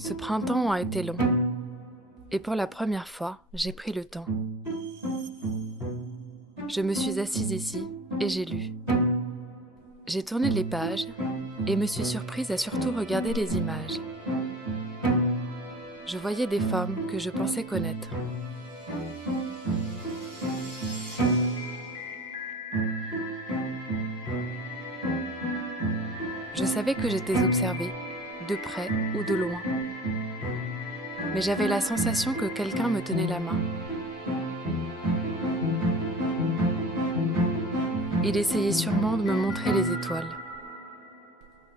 Ce printemps a été long, et pour la première fois, j'ai pris le temps. Je me suis assise ici et j'ai lu. J'ai tourné les pages et me suis surprise à surtout regarder les images. Je voyais des femmes que je pensais connaître. Je savais que j'étais observée, de près ou de loin. Mais j'avais la sensation que quelqu'un me tenait la main. Il essayait sûrement de me montrer les étoiles.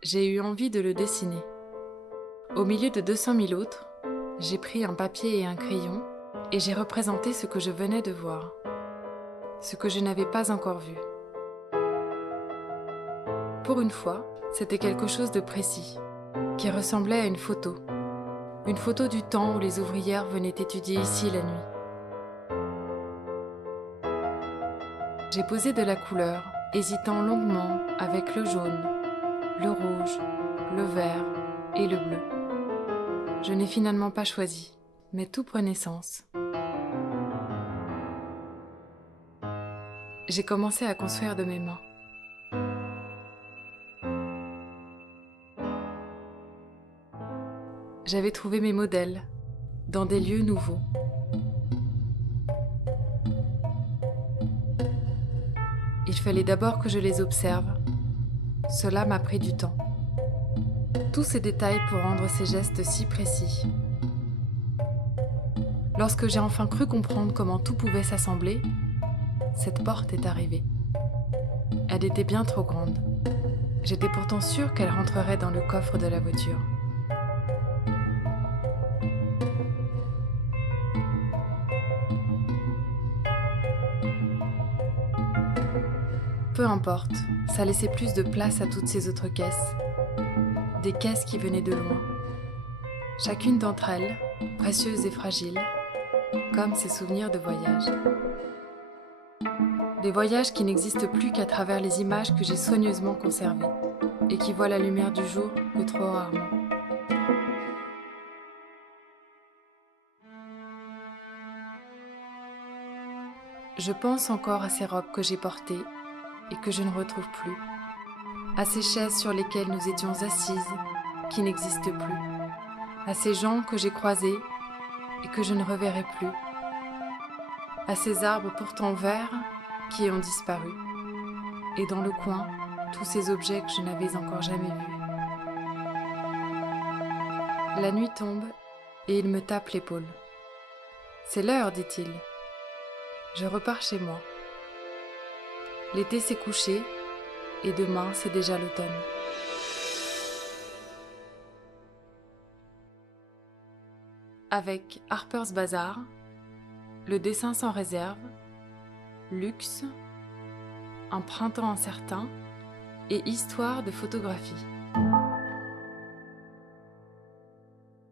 J'ai eu envie de le dessiner. Au milieu de 200 000 autres, j'ai pris un papier et un crayon et j'ai représenté ce que je venais de voir, ce que je n'avais pas encore vu. Pour une fois, c'était quelque chose de précis, qui ressemblait à une photo du temps où les ouvrières venaient étudier ici la nuit. J'ai posé de la couleur, hésitant longuement avec le jaune, le rouge, le vert et le bleu. Je n'ai finalement pas choisi, mais tout prenait sens. J'ai commencé à construire de mes mains. J'avais trouvé mes modèles dans des lieux nouveaux. Il fallait d'abord que je les observe. Cela m'a pris du temps. Tous ces détails pour rendre ces gestes si précis. Lorsque j'ai enfin cru comprendre comment tout pouvait s'assembler, cette porte est arrivée. Elle était bien trop grande. J'étais pourtant sûre qu'elle rentrerait dans le coffre de la voiture. Peu importe, ça laissait plus de place à toutes ces autres caisses. Des caisses qui venaient de loin. Chacune d'entre elles, précieuse et fragile, comme ces souvenirs de voyage. Des voyages qui n'existent plus qu'à travers les images que j'ai soigneusement conservées et qui voient la lumière du jour que trop rarement. Je pense encore à ces robes que j'ai portées et que je ne retrouve plus, à ces chaises sur lesquelles nous étions assises, qui n'existent plus, à ces gens que j'ai croisés et que je ne reverrai plus, à ces arbres pourtant verts qui ont disparu, et dans le coin, tous ces objets que je n'avais encore jamais vus. La nuit tombe et il me tape l'épaule. C'est l'heure, dit-il. Je repars chez moi. L'été s'est couché et demain c'est déjà l'automne. Avec Harper's Bazaar, le dessin sans réserve, luxe, un printemps incertain et histoire de photographie.